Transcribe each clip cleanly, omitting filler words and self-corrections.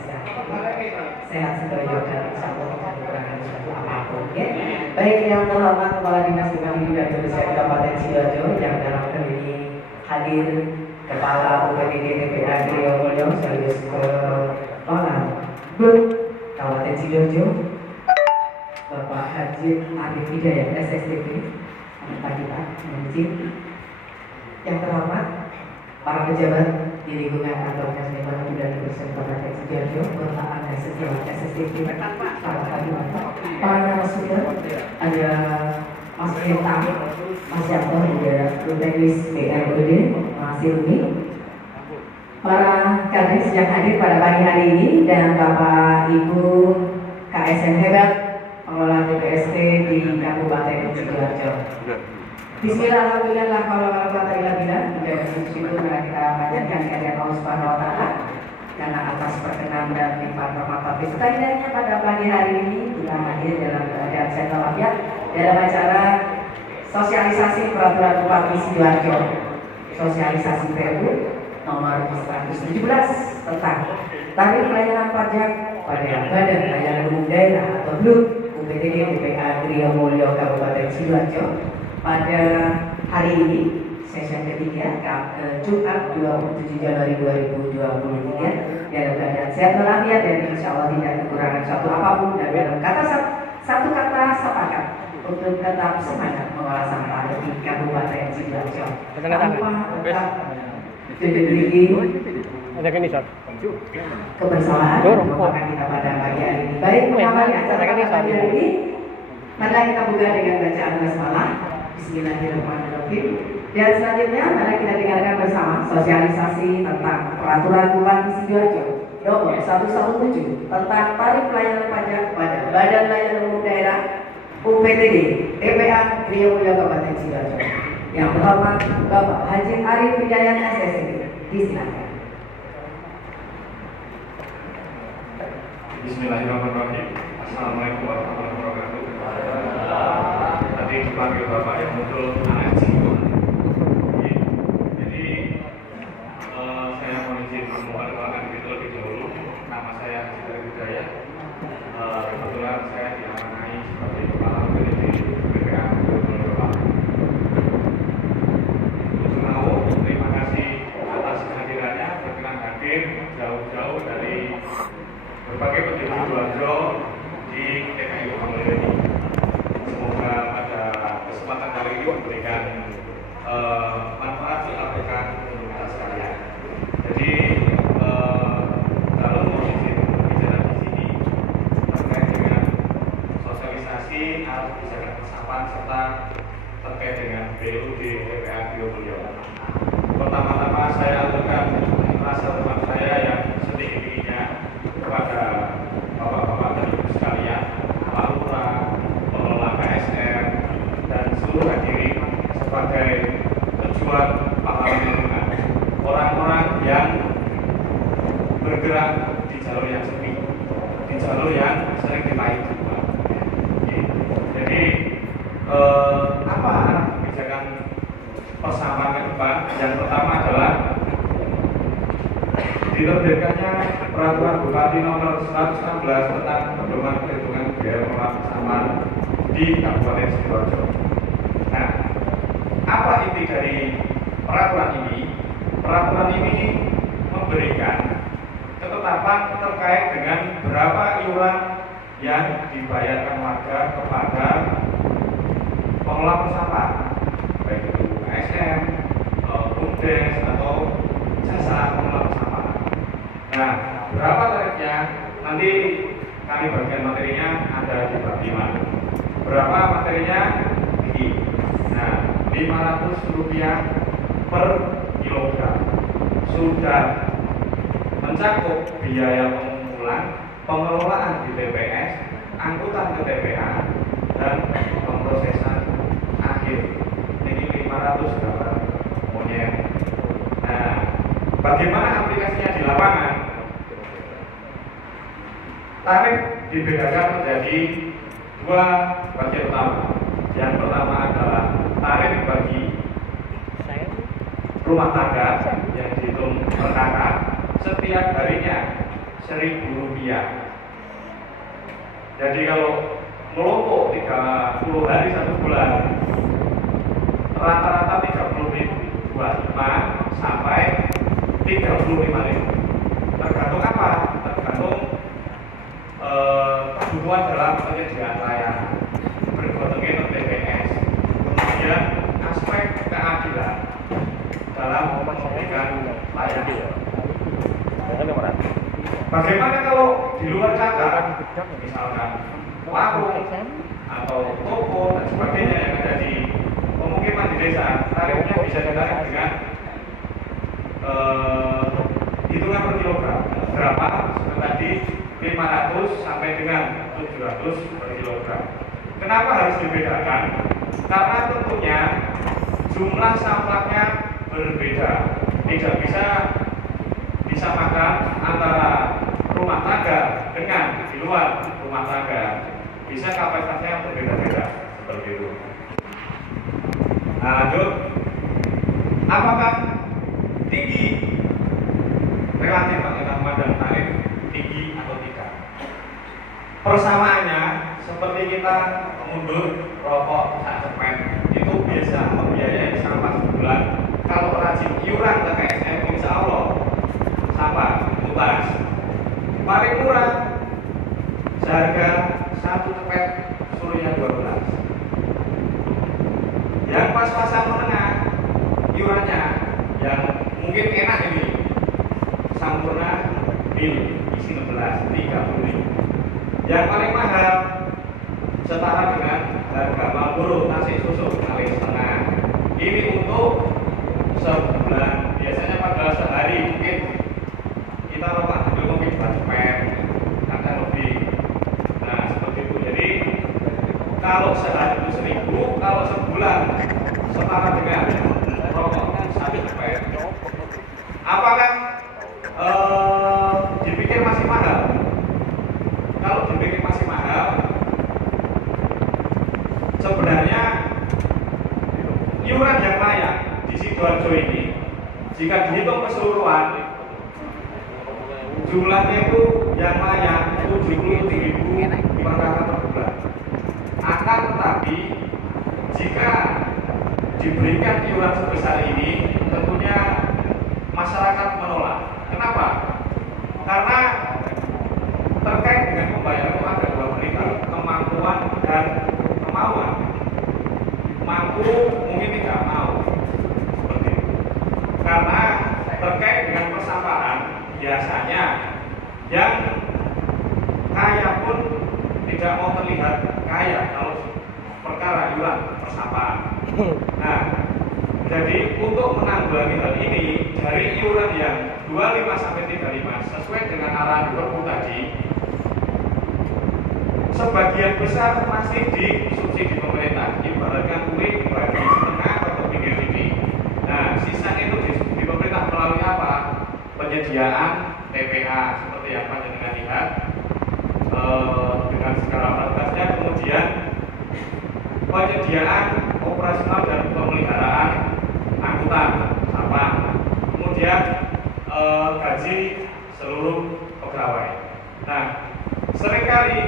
biasa. Sehat sedoyo dan insyaallah tidak kekurangan suatu apapun. Ya. Baik, yang terhormat Kepala Dinas Lingkungan Hidup dan Kebersihan Kabupaten Sidoarjo yang dalam hal ini hadir Kepala UPTD TPA Griyo Mulyo sekaligus Kepala Grup Kabupaten Sidoarjo Bapak Haji Arif Hidayat SSDP. Pagi Pak, yang terhormat para pejabat di lingkungan kantor Dinas Lingkungan Hidup dan Kebersihan Kabupaten Sidoarjo, Bapak Anda sejawat SSDP, selamat pagi Bapak. Para narasumber ada Mas Entang, Mas Yanto, juga Guru Teknis BRUD, Mas Silmi, para kadis yang hadir pada pagi hari ini, dan Bapak Ibu KSN hebat pengelola TPST di Kabupaten Sidoarjo. Bismillah, alhamdulillah, kalau dan syukur mari kita panjatkan kehadirat Allah Subhanahu wa taala karena atas perkenan dan limpahan rahmat. Setidaknya pada pagi hari ini kita hadir dalam keadaan sehat walafiat dalam acara sosialisasi peraturan Bupati Sidoarjo, sosialisasi PRU nomor 117 tentang tarif pelayanan pajak pada Badan Pelayanan Umum Daerah atau BLUD UPTD TPA Griyo Mulyo Kabupaten Sidoarjo pada hari ini sesi ketiga Jumat 27 Januari 2023 dalam keadaan sehat walafiat dan insya Allah tidak kekurangan suatu apapun dan dalam kata satu kata sepakat untuk tetap semangat mengolah sampah di Kabupaten Sidoarjo tanpa tetap memiliki kebersamaan merupakan kita pada pagi hari ini. Baik, mengawali acara pagi hari ini, mari kita buka dengan bacaan basmalah. Bismillahirrahmanirrahim. Dan selanjutnya mari kita dengarkan bersama sosialisasi tentang peraturan Bupati Sidoarjo nomor 117 tentang tarif pelayanan pajak pada Badan Pelayanan Umum Daerah UPTD TPA Griyo Mulyo Kabupaten Sidoarjo. Yang terhormat Bapak Haji Arif Hidayat SSDP. Disilakan. Bismillahirrahmanirrahim. Assalamualaikum warahmatullahi wabarakatuh. Tadi dipanggil Bapak yang muncul anak singgung. Jadi saya mohon izin memperkenalkan diri terlebih dahulu. Nama saya Haji Arif Hidayat. Kebetulan saya diamanai sebagai Kepala UPTD BPA Bapak. Terima kasih atas kehadirannya, berkenan hadir jauh-jauh dari berbagai penjuru Sidoarjo di TPI Mulyo ini. Semoga pada kesempatan kali ini memberikan manfaat dilakukan untuk kita sekalian. Jadi kalau mau izin bicara di sini terkait dengan sosialisasi arus kebijakan persampahan serta terkait dengan BUD TPA Griyo Mulyo. Pertama-tama saya aturkan rasa hormat saya yang setinggi-tingginya kepada bapak-bapak dan ibu sekalian, Pak Lurah, pengelola KSR, dan seluruh hadirin sebagai pejuang pahlawan lingkungan, orang-orang yang bergerak di jalur yang sepi, di jalur yang sering dipahit. Jadi apa kebijakan persamaan ke depan? Yang pertama adalah diterbitkannya peraturan Bupati nomor 116 tentang pedoman perhitungan biaya pengelola persampahan di Kabupaten Sidoarjo. Nah, apa inti dari peraturan ini? Peraturan ini memberikan ketetapan terkait dengan berapa iuran yang dibayarkan warga kepada pengelola persampahan, baik itu ASN, BUMDes atau jasa pengelola persampahan. Nah, berapa tarifnya? Nanti kami bagian materinya ada di bab 5. Berapa materinya? Ini. Nah, Rp500 per kilogram. Sudah mencakup biaya pengumpulan, pengelolaan di TPS, angkutan ke TPA, dan pemrosesan akhir. Ini 500 berapa monyet. Nah, bagaimana aplikasinya di lapangan? Tarif dibedakan menjadi dua bagian utama. Yang pertama adalah tarif bagi rumah tangga yang dihitung per kakak setiap harinya Rp1.000. Jadi kalau melompok 30 hari 1 bulan, rata-rata 30.000, 25 sampai 35.000. Tergantung apa? Tergantung kebutuhan dalam penyediaan layanan, bergotongnya TPS. Kemudian aspek keadilan dalam memberikan layanan. Bagaimana kalau di luar cagar, misalkan warung atau toko dan sebagainya yang ada di pemukiman di desa, tarifnya bisa ditarik dengan hitungan per kilogram. Berapa? Seperti tadi 500 sampai dengan 700 per kilogram. Kenapa harus dibedakan? Karena tentunya jumlah sampahnya berbeda. Tidak bisa disamakan antara rumah tangga dengan di luar rumah tangga. Bisa kapasitasnya berbeda-beda seperti itu. Nah, lanjut. Apakah tinggi relatif pengetahuan dan tarif tinggi atau tidak? Persamaannya seperti kita mundur rokok sak cepet itu biasa membiayai sampah sebulan. Kalau rajin iuran ke KSM, insya Allah sampah tuntas. Paling murah seharga 1 cepet Surya 12. Yang pas-pasan menengah iurannya yang mungkin enak ini Sampurna Mil isi 16 30.000. Yang paling mahal setara dengan harga Marlboro nasi susu kali setengah. Ini untuk sebulan, biasanya pada sehari mungkin kita rokok ambil mungkin 2 cepet akan lebih. Nah seperti itu. Jadi kalau sehari itu 1.000, kalau sebulan setara dengan rokok 1 cepet. Apakah dipikir masih mahal? Kalau dipikir masih mahal, sebenarnya iuran yang layak di Sidoarjo ini jika dihitung keseluruhan jumlahnya itu yang layak 73.000 per kakak per bulan. Akan tetapi jika diberikan iuran sebesar ini tentunya masyarakat menolak. Kenapa? Karena terkait dengan pembayaran itu ada dua perihal, kemampuan dan kemauan. Mampu mungkin tidak mau seperti itu. Karena terkait dengan persampahan biasanya yang kaya pun tidak mau terlihat kaya kalau perkara iuran persampahan. Nah, jadi untuk menanggulangi hal ini dari iuran yang 25 sampai 35 sesuai dengan arahan Perpu tadi, sebagian besar masih disubsidi pemerintah, ibaratkan kue bagi setengah atau pinggir ini. Nah, sisanya itu disubsidi pemerintah melalui apa? Penyediaan TPA seperti yang panjenengan lihat dengan skala prioritasnya, kemudian penyediaan operasional dan pemeliharaan angkutan sampah, kemudian gaji seluruh pegawai. Nah, seringkali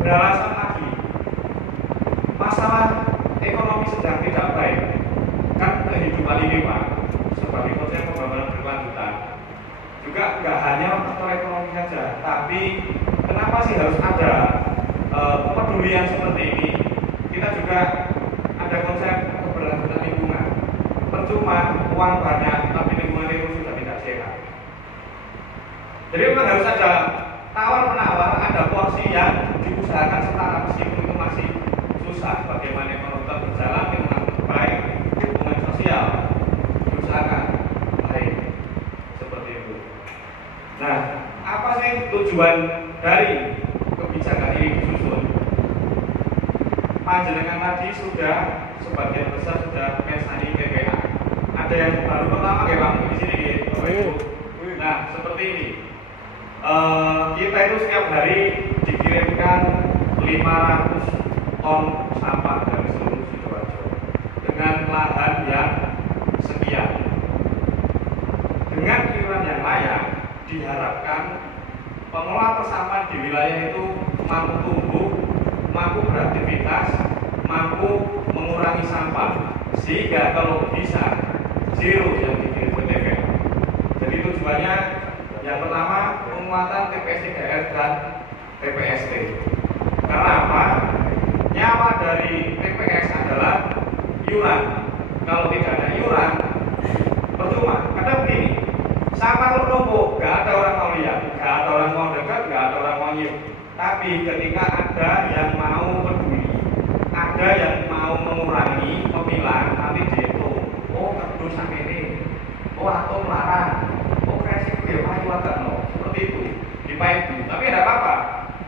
beralasan lagi masalah ekonomi sedang tidak baik. Kan kehidupan ini Pak sebagai konsep pembangunan berkelanjutan juga nggak hanya faktor ekonomi saja, tapi kenapa sih harus ada kepedulian seperti ini? Kita juga ada konsep keberlanjutan lingkungan. Percuma uang banyak tapi lingkungan itu sudah tidak sehat. Jadi memang harus ada tawar-menawar, ada porsi yang diusahakan setara meskipun itu masih susah. Bagaimana ekonomi tetap berjalan dengan baik, hubungan sosial diusahakan baik seperti itu. Nah, apa sih tujuan dari kebijakan ini disusun? Panjenengan tadi sudah sebagian besar sudah mensani TPA. Ada yang baru pertama kayak Bang di sini gitu. Nah, seperti ini. Kita itu setiap hari dikirimkan 500 ton sampah dari seluruh Sidoarjo dengan lahan yang sekian. Dengan iuran yang layak diharapkan pengelola persampahan di wilayah itu mampu tumbuh, mampu beraktivitas, mampu mengurangi sampah, sehingga kalau bisa zero yang dikirim ke TPA. Jadi tujuannya yang pertama penguatan TPS 3R dan TPST. Karena apa? Nyawa dari TPS adalah iuran. Kalau tidak ada iuran, percuma. Karena begini, sampah lu numpuk, nggak ada orang mau lihat, nggak ada orang mau dekat, nggak ada orang mau nyium. Tapi ketika ada yang mau peduli, ada yang mau mengurangi, memilah, nanti dihitung. Oh, kerdus sampai ini. Oh, atau melarang. Oh, kreasi dia maju agak no. Seperti itu. Dipaidu. Tapi tidak apa-apa.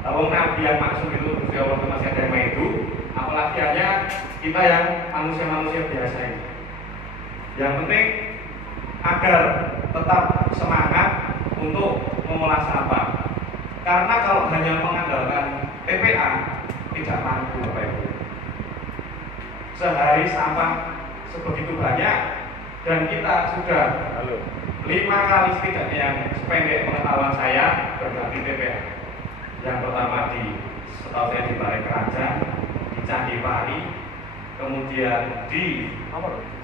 Kalau Nabi yang maksud itu terus ya Allah masih ada yang maidu. Apalagi hanya kita yang manusia-manusia biasa ini. Yang penting agar tetap semangat untuk mengolah sampah. Karena kalau hanya mengandalkan TPA tidak mampu Bapak Ibu. Sehari sampah sebegitu banyak dan kita sudah 5 kali setidaknya yang sependek pengetahuan saya berganti TPA. Yang pertama setahu saya di Balai Kerajaan, di Candi Pari, kemudian di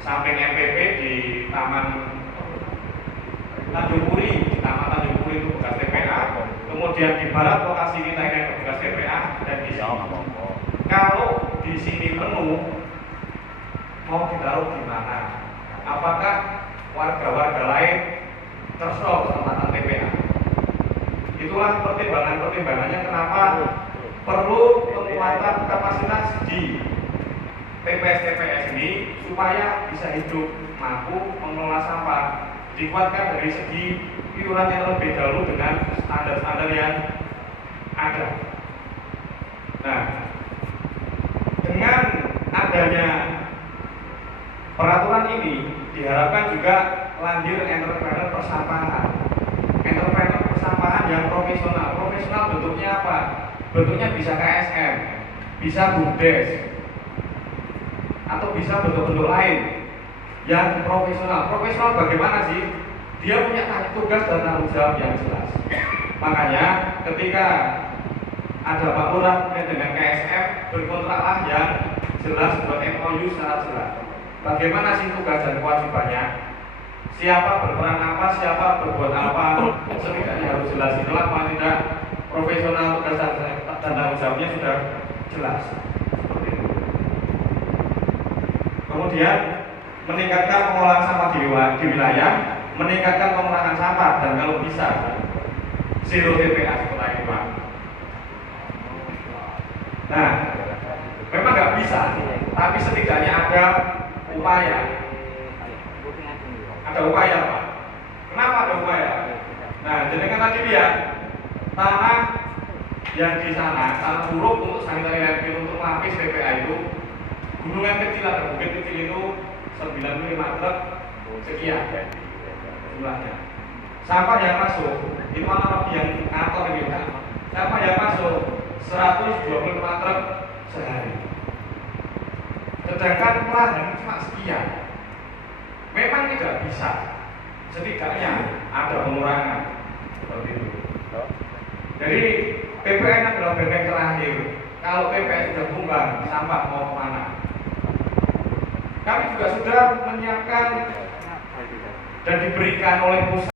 samping MPP di Taman Tanjung Puri, di Taman Tanjung Puri itu bekas TPA, kemudian di barat lokasi kita ini bekas TPA, dan di sini. Kalau di sini penuh, mau ditaruh di mana? Apakah warga-warga lain terserah kesempatan TPA? Itulah pertimbangannya kenapa perlu penguatan kapasitas di TPS-TPS ini supaya bisa hidup, mampu mengelola sampah, dikuatkan dari segi iuran yang lebih dahulu dengan standar-standar yang ada. Nah, dengan adanya peraturan ini diharapkan juga lahir entrepreneur persampahan. Entrepreneur persampahan yang profesional. Profesional bentuknya apa? Bentuknya bisa KSM, bisa BUMDes, atau bisa bentuk-bentuk lain yang profesional. Profesional bagaimana sih? Dia punya tugas dan tanggung jawab yang jelas. Makanya ketika ada Pak Lurah dengan KSM, berkontraklah yang jelas, buat MOU secara jelas. Bagaimana sih tugas dan kewajibannya? Siapa berperan apa, siapa berbuat apa, setidaknya harus jelas. Itulah paling tidak profesional, tugas dan tanggung jawabnya sudah jelas. Seperti itu. Kemudian meningkatkan pengolahan sampah di wilayah, meningkatkan pengurangan sampah, dan kalau bisa zero TPA di kota ini, Pak. Nah, memang nggak bisa, tapi setidaknya ada upaya. Ada upaya, Pak. Kenapa ada upaya? Nah, jadi kan tadi lihat tanah yang di sana, tanah buruk untuk sanitary landfill, untuk melapis TPA itu, gunungan kecil atau bukit kecil itu 95 truk sekian jumlahnya. Sampah yang masuk itu anak yang kantor ini, Pak. Sampah yang masuk 125 truk sehari. Sedangkan pelahan cuma sekian. Memang tidak bisa. Setidaknya ada pengurangan seperti itu. Jadi PPN adalah benteng terakhir. Kalau PPN sudah tumbang, sampah mau kemana? Kami juga sudah menyiapkan dan diberikan oleh pusat